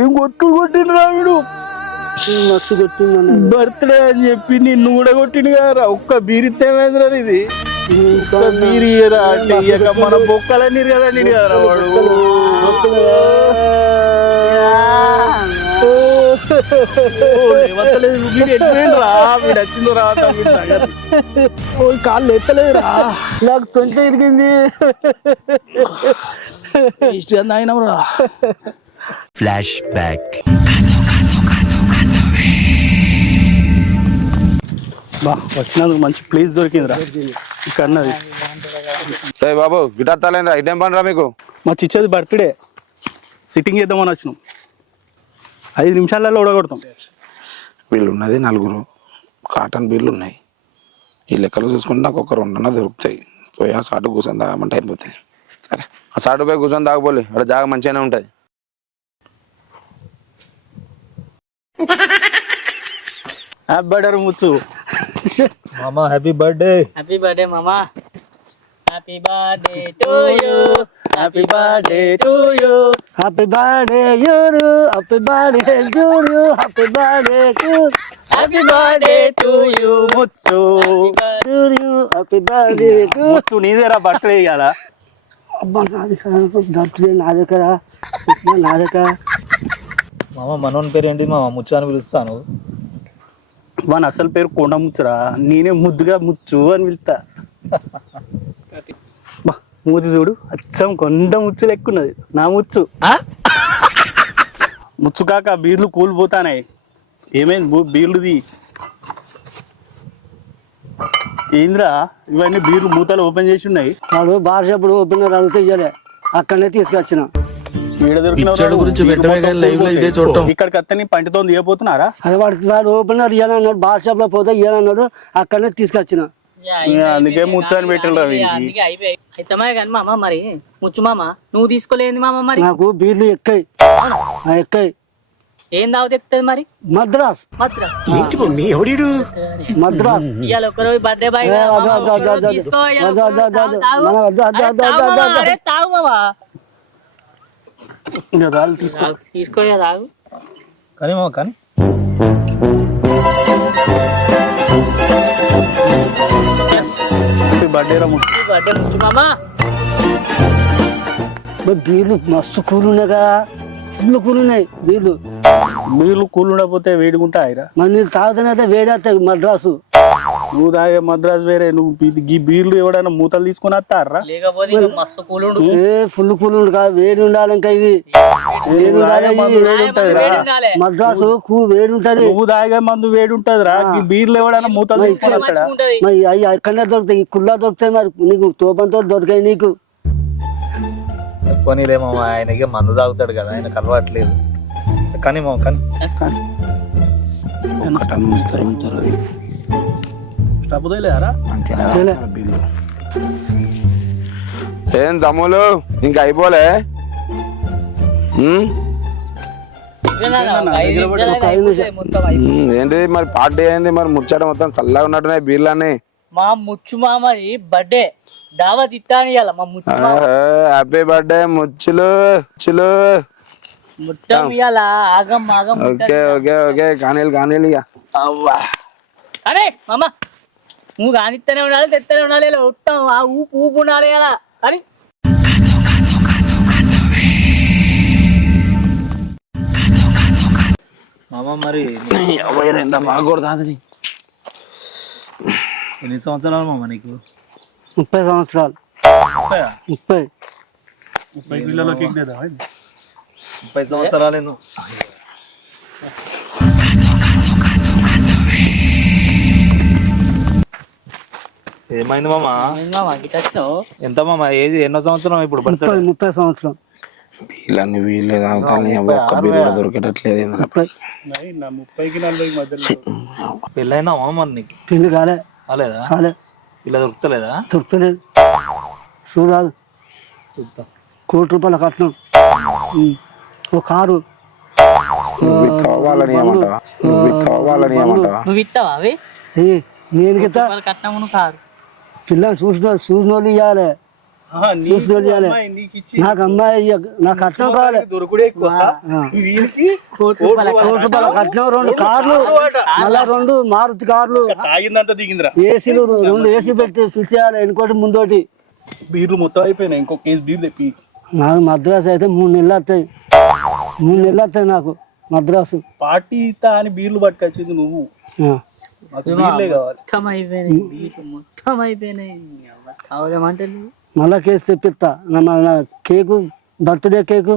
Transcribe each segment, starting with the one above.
ఏం కొట్టుడు కొట్టిండు రావిడు మస్తు కొట్టింది బర్త్డే అని చెప్పి నిన్ను కూడా కొట్టిండు కదా ఒక్క బీరిత్తేమేంద్రా ఇది ఒక్క బీరి ఇయ్యరా అంటే ఇయ్యక మన బొక్కలన్నీ కదా నీడు కదరా వాడు వీడు ఎట్లా వీడు వచ్చిందో రాత కాళ్ళు ఎత్తలేదురా నాకు తొంచె ఇరిగింది ఇష్టం అయినరా ఫ్లాష్ బ్యాక్. బా వచ్చినందుకు మంచి ప్లేస్ దొరికిందిరా ఇక్కడ అన్నది బాబు గిటార్ తాలేంద్రా ఇటేం పనిరా మీకు మా చిచ్చది బర్త్డే సిట్టింగ్ చేద్దామని వచ్చినాం 5 నిమిషాలలో ఉడగొడతాం వీళ్ళు ఉన్నది 4 కాటన్ బీర్లు ఉన్నాయి ఈ లెక్కలు చూసుకుంటే నాకు ఒక 2 దొరుకుతాయి పోయి ఆ సాటు కూర్చొని తాగమంటే అయిపోతాయి సరే ఆ సాటు పోయి కూర్చొని తాగపోలే అక్కడ జాగ మంచిగానే ఉంటుంది హ్యాపీ బర్త్డే ముచ్చు మామా హ్యాపీ బర్త్డే మామా happy birthday to you happy birthday to you happy birthday యూరు హ్యాపీ బర్త్డే యూరు happy birthday to happy birthday to you ముచ్చు యూరు హ్యాపీ బర్త్డే టు ముచ్చు నీదేరా బర్త్డే ఇయ్యాల అబ్బా నాది కదా బర్త్డే నాదే కదా నాదే కదా మామ మనోని పేరు ఏంటి మామ ముచ్చు అని పిలుస్తాను వాని అసలు పేరు కొండ ముచ్చురా నేనే ముద్దుగా ముచ్చు అని పిలుస్తా బా మూతి చూడు అచ్చం కొండ ముచ్చు లెక్కున్నది నా ముచ్చు ముచ్చు కాక బీర్లు కూలిపోతానాయి ఏమైంది బీర్లుది ఏంద్రా ఇవన్నీ బీర్లు మూతలు ఓపెన్ చేసి ఉన్నాయి వాడు బార్ షాప్ ఓపెన్ అడిగితే ఇయ్యలే అక్కడనే తీసుకొచ్చిన ఇక్కడికి అత్తని పంటితో దిగపోతున్నారా అది వాడు ఓపెనర్ ఇయ్యాలన్నాడు బార్ షాప్ లో పోతే ఇయ్యాలన్నాడు అక్కడనే తీసుకొచ్చిన అందుకే ముచ్చు అని పెట్టిండ్రా అందుకే అయిపోయి అయితే కానీ మామ మరి ముచ్చు మామ నువ్వు తీసుకోలేదు మామ మరి నాకు బీర్లు ఎక్కాయి ఎక్కాయి ఏం తాగుతుంది మరి మద్రాస్ మద్రాస్ మద్రాస్ ఇవాళ ఒక్కరోజు బర్త్డే బాయ్ తాగు మామా తీసుకో తాగు కానీ మామ కానీ బర్త్డే రా ముచ్చు బర్త్డే ముచ్చు మామా బీర్లు మస్తు కూలున్నాయిగా ఫుల్ కూలున్నాయి బీర్లు బీర్లు కూల్ ఉండకపోతే వేడుకుంటాయిరా మరి నీళ్ళు తాగుతానైతే వేడేస్తాయి మద్రాసు నువ్వు తాగే మద్రాసు వేరే నువ్వు ఈ బీర్లు ఎవడైనా మూతలు తీసుకుని వస్తారా లేకపోతే మస్తు కూలుండు ఫుల్ కూలుండు కాదు వేడి ఉండాలి ఇంకా ఇది వేడి ఉండాలి మద్రాసు వేడి ఉంటది నువ్వు తాగే మందు వేడి ఉంటది రా ఈ బీర్లు ఎవడైనా మూతలు తీసుకుని వస్తాడా మరి అవి ఎక్కడనే దొరుకుతాయి కుల్లా దొరుకుతాయి మరి నీకు తోపంతో దొరికాయి నీకు పోనీలే మామ ఆయనకి మందు తాగుతాడు కదా ఆయనకు అలవాట్లేదు కానీ మామ కానీ ఏం తమ్ములు ఇంకా అయిపోలే ఏంటి మరి పార్టీ అయింది మరి ముచ్చట మొత్తం చల్లగా ఉన్నట్టున్నాయి బీర్లన్నీ మా ముచ్చు మామని బర్త్డే దావత్ ఇస్తాను ఇవాళ మా ముచ్చు హ్యాపీ బర్త్డే ముచ్చులు ముచ్చులు మొత్తం ఇవాళ ఆగం ఆగం ఓకే ఓకే ఓకే కానీలు ఇక అవ్వా అరే మామ నువ్వు కానిస్తూనే ఉండాలి తెత్తనే ఉండాలి ఇలా ఉట్టం ఆ ఊపు ఊపు ఉండాలి అలా అని మామ మరి ఎంత బాగకూడదు ఎన్ని సంవత్సరాలు మామ నీకు 30 సంవత్సరాలు 30 పిల్లలకి 30 సంవత్సరాలు ఏమైంది మామ ఎంత మామ ఏజ్ ఎన్నో సంవత్సరం ఇప్పుడు 30 సంవత్సరం వీళ్ళని వీళ్ళే తాగుతాను ఒక్క బీర్ కూడా దొరికేటట్లేదు 30-40 మధ్యలో పెళ్ళైనా మరి నీకు పెళ్లి కాలే కాలేదా ఇలా దొరుకుతలేదా దొరుకుతలేదు చూడాలి చూద్దాం ₹1 కోటి కట్నం ఒక కారు నువ్వు ఏమంటావా నువ్వు ఇస్తావా అవి నేను గిట్ట కట్నమును కాదు పిల్లలు చూసిన వాళ్ళు ఇవ్వాలి చూసుకొని చేయాలి. నాకు అమ్మాయి నాకు కట్నం కావాలి. దొరుకుడే ఎక్కువ వీళ్ళకి కోటి రూపాయల కట్నం, 2 కార్లు, మళ్ళా 2 మారుతి కార్లు, తాగిందంతా దిగిందిరా. ఏసీలు 2 ఏసీ పెట్టి ఫిక్స్ చేయాలి. ఇంకోటి ముందోటి. బీర్లు మొత్తం అయిపోయినాయి. ఇంకో కేసు బీర్లు తెప్పి. నాకు మద్రాసు అయితే 3 నెలలు వస్తాయి. 3 నెలలు వస్తాయి నాకు మద్రాసు. పార్టీ ఇస్తా అని బీర్లు పట్టుకొచ్చింది నువ్వు. మాకు బీర్లే కావాలి. మొత్తం అయిపోయినాయి బీట్లు, మొత్తం అయిపోయినాయి. కావదేమంటే మళ్ళా కేసు తెప్పిస్తా. నా cake, birthday cake,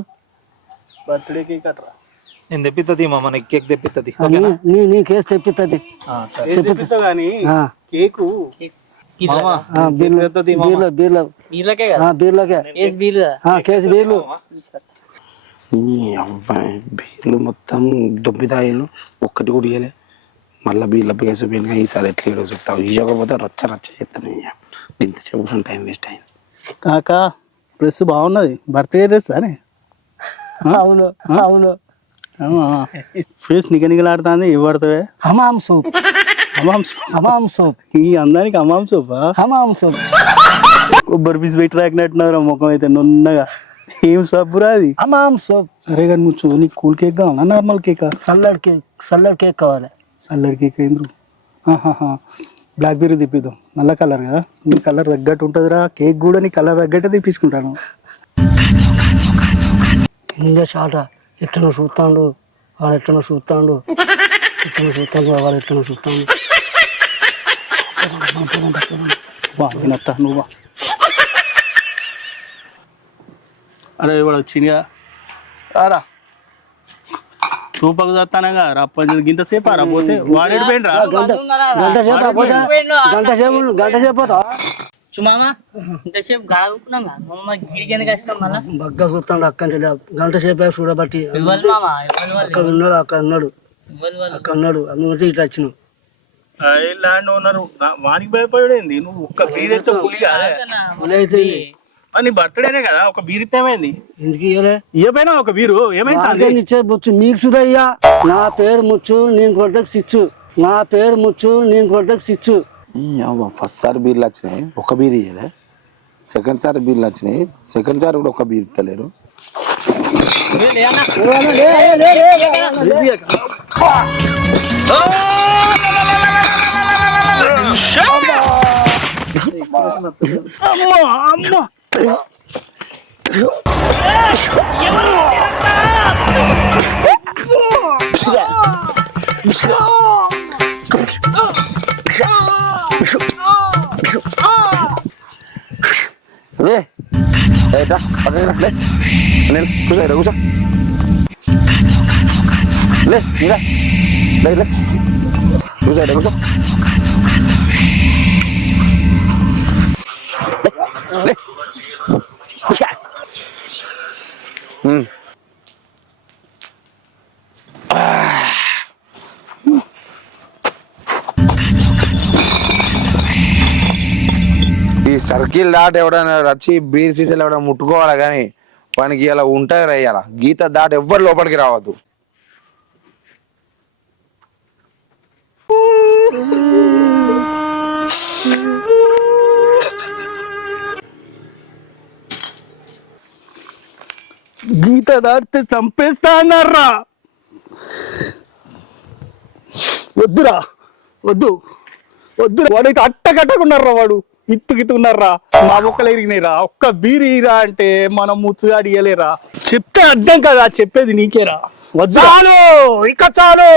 birthday cake అట్రా నేను తెప్పిస్తుంది మామ, నీకు కేక్ తెప్పిస్తుంది. నీ కేసు తెప్పిస్తుంది. తెప్పిస్తా కానీ కేకు బీర్లకే కదా, బీర్లకే కేసు బీర్లు, కేసు బీర్లు. బీర్లు మొత్తం దొబ్బిదాయిలు ఒక్కటి కూడా ఇయ్యలే. మళ్ళీ బీర్ల కేసు బీర్లుగా ఈసారి ఎట్లా ఏడో చెప్తావు. ఇవ్వకపోతే రచ్చ చెప్తాను. ఇంత చెప్పు టైం వేస్ట్ అయింది. కాకా డ్రెస్ బాగున్నది. బర్త్డే డ్రెస్ అని. అవును అవును. ఫేస్ నిగనిగలాడుతుంది. ఇవ్వడతావే హమామ్ సూప్. హమామ్ సూప్. ఈ అందానికి హమామ్ సూపా? హమామ్ సూప్. కొబ్బరి పీసు పెట్టి రాకినట్టున్నారు ముఖం అయితే నున్నగా. ఏం సబ్బురా అది? హమామ్ సూప్. సరే కానీ ముచ్చు, నీకు కూల్ కేక్ కావాలా నార్మల్ కేకా? సల్లడ్ కేక్. సల్లడ్ కేక్ కావాలి. సల్లడ్ కేక్ ఎందుకు? బ్లాక్ బెర్రీ తెప్పిద్దాం. నల్ల కలర్ కదా, నీ కలర్ తగ్గట్టు ఉంటుందిరా. కేక్ కూడా నీ కలర్ తగ్గట్టే తెప్పించుకుంటాను. ఇండియా షాట ఎట్లా చూస్తాడు వాడు, ఎట్లా చూస్తాడు, ఎట్లా చూస్తాడు వాడు, ఎట్లా చూస్తాడు. వాగినత్తా నువ్వా? అరే ఇవాడు వచ్చిందిగా రా. సూపర్ చేస్తానగా రా. ఇంతసేపు రా పోతే వాడేడు పోయిన రా. గంట సేపు చుమామా ఇంతసేపు గాడుకున్నాం మమ్మ గిడికి ఎందుకు వచ్చినాం మళ్ళా? బగ్గా చూస్తాడు అక్క గంట సేపు చూడబట్టి. ఇవ్వాలి మామ, అక్కడ ఉన్నాడు, అక్కడ ఉన్నాడు, అక్కడ ఉన్నాడు. అందులో ఇట్లా వచ్చినావు. ల్యాండ్ ఓనర్ వానికి భయపడేంది. నువ్వు ఒక్క బీర్ అయితే పులిగా నీ బర్త్డేనే కదా, ఒక బీర్ ఇస్తే ఏమైంది? ఎందుకు ఇవ్వలే? ఇవ్వపోయినా ఒక బీరు ఏమైంది? ఇచ్చే ముచ్చు మీకు సుధయ్యా. నా పేరు ముచ్చు, నేను కొట్టకు సిచ్చు. నా పేరు ముచ్చు, నేను కొట్టకు సిచ్చు. ఫస్ట్ సారి బీర్లు వచ్చినాయి, ఒక బీర్ ఇయ్యలే. సెకండ్ సారి బీర్లు వచ్చినాయి, సెకండ్ సారి కూడా ఒక బీర్ ఇస్తలేరు. కూర్చో లే, ఇంకా లే కూర్చో కూర్చో. ఈ సర్కిల్ దాటి ఎవడైనా వచ్చి బీర్ సీసాలు ఎవడైనా ముట్టుకోవాలా కానీ వానికి ఇలా ఉంటుంది రయ్యాల. గీత దాటి ఎవ్వరు లోపలికి రావద్దు. గీత దాటితే చంపేస్తా అన్నారా? వద్దురా, వద్దు వద్దు. వాడైతే అట్టకట్టుకున్నారా, వాడు ఇత్తుకిత్తుకున్నారా. మా మొక్కలు ఎరిగినాయిరా. ఒక్క బీరు ఇరా అంటే మనం ముచ్చుగా అడిగలేరా. చెప్తే అర్థం కదా, చెప్పేది నీకేరా. చాలు, ఇక చాలు.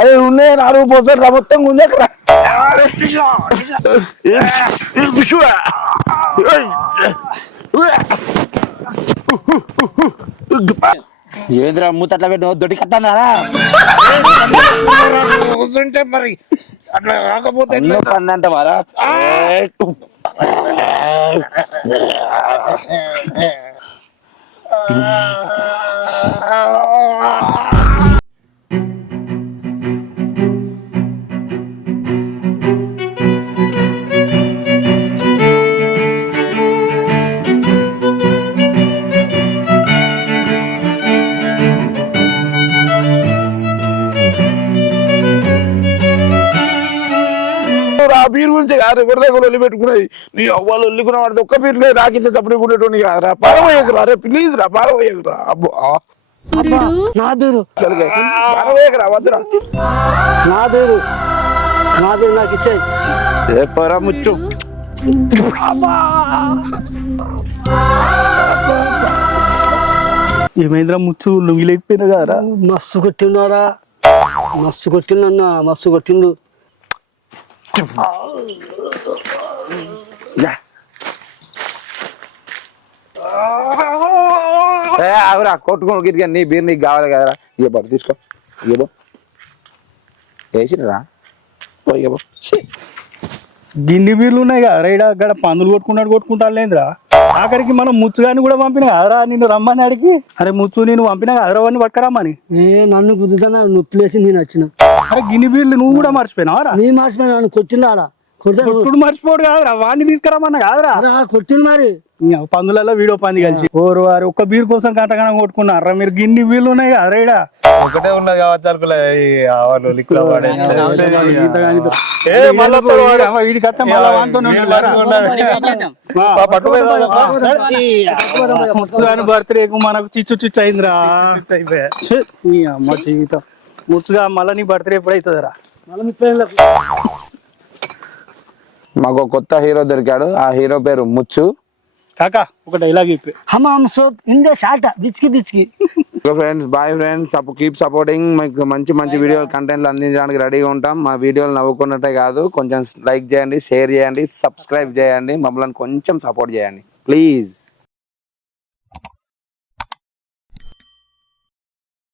అరే ఉన్నాయి నాలుగు పోతారు రా మొత్తం గుంజకరా ఏంద్రా మూత అట్లా పెట్టి దొడ్డి కత్తానా కూర్చుంటే మరి అట్లా రాకపోతే అందంట వారా ఆ బీరు గురించి కాదు ఎవరి దగ్గర ఒళ్ళు పెట్టుకునేది నీ అవ్వాలి ఒళ్ళుకున్న వాడితే ఒక్క బీరు లేదు రాకితే సపరేట్ ఉండేటోని కాదురా పారవయ్యకురా రే ప్లీజ్ రా పారవయ్యకురా అబ్బో నా పేరు పారవయ్యకురా వద్దురా నా పేరు నాకు ఇచ్చాయి చెప్పరా ముచ్చు ఏమైందిరా ముచ్చు లుంగి లేకపోయినా కదరా మస్తు కొట్టిన్నారా మస్తు కొట్టిందన్న మస్తు కొట్టిండు ఆగురా కొట్టుకోను గిరిగా నీ బీర్ నీకు కావాలి కదరా ఇక బాబు తీసుకో ఇక బో వేసినరా ఇక బో గిన్ని బీర్లు ఉన్నాయి కదా రైడా అక్కడ పందులు కొట్టుకుంటా లేదురా ఆఖరికి మనం ముచ్చుగాని కూడా పంపిన కదరా నిన్ను రమ్మని అడిగి అరే ముచ్చు నేను పంపిన కదరా వాడిని పట్టుకరమ్మని నన్ను కుదుతానా నొప్పిలేసి నేను వచ్చిన అరే గిన్ని బీర్లు నువ్వు కూడా మర్చిపోయినావరా నీ మర్చిపోయినా నన్ను కొట్టిండు ఆడ కొట్టుడు మర్చిపోడు కాదురా వాడిని తీసుకురమ్మన్నా కాదురా కొట్టిండు మరి పందులలో వీడియో పంది కలిసి ఓరు వారు ఒక్క బీర్ కోసం కంతగానం కొట్టుకున్నారా మీరు గిన్ని బీర్లు ఉన్నాయి కదా రైడా ఒకటే ఉన్నది కావచ్చు అనుకులే బర్త్డేకు మనకు చిచ్చు అయిందిరా నీ అమ్మ జీవితం ముచ్చుగా మళ్ళీ నీ బర్త్డే ఎప్పుడు అవుతుందిరా మాకు కొత్త హీరో దొరికాడు ఆ హీరో పేరు ముచ్చు కాకా ఒక డైలాగ్ చెప్పి హమాం సోప్ ఇందే షాట బిచ్కి friends boy friends keep supporting మీకు మంచి మంచి వీడియోలు కంటెంట్లు అందించడానికి రెడీగా ఉంటాం మా వీడియోలు నవ్వుకున్నట్టే కాదు కొంచెం లైక్ చేయండి షేర్ చేయండి సబ్స్క్రైబ్ చేయండి మమ్మల్ని కొంచెం సపోర్ట్ చేయండి ప్లీజ్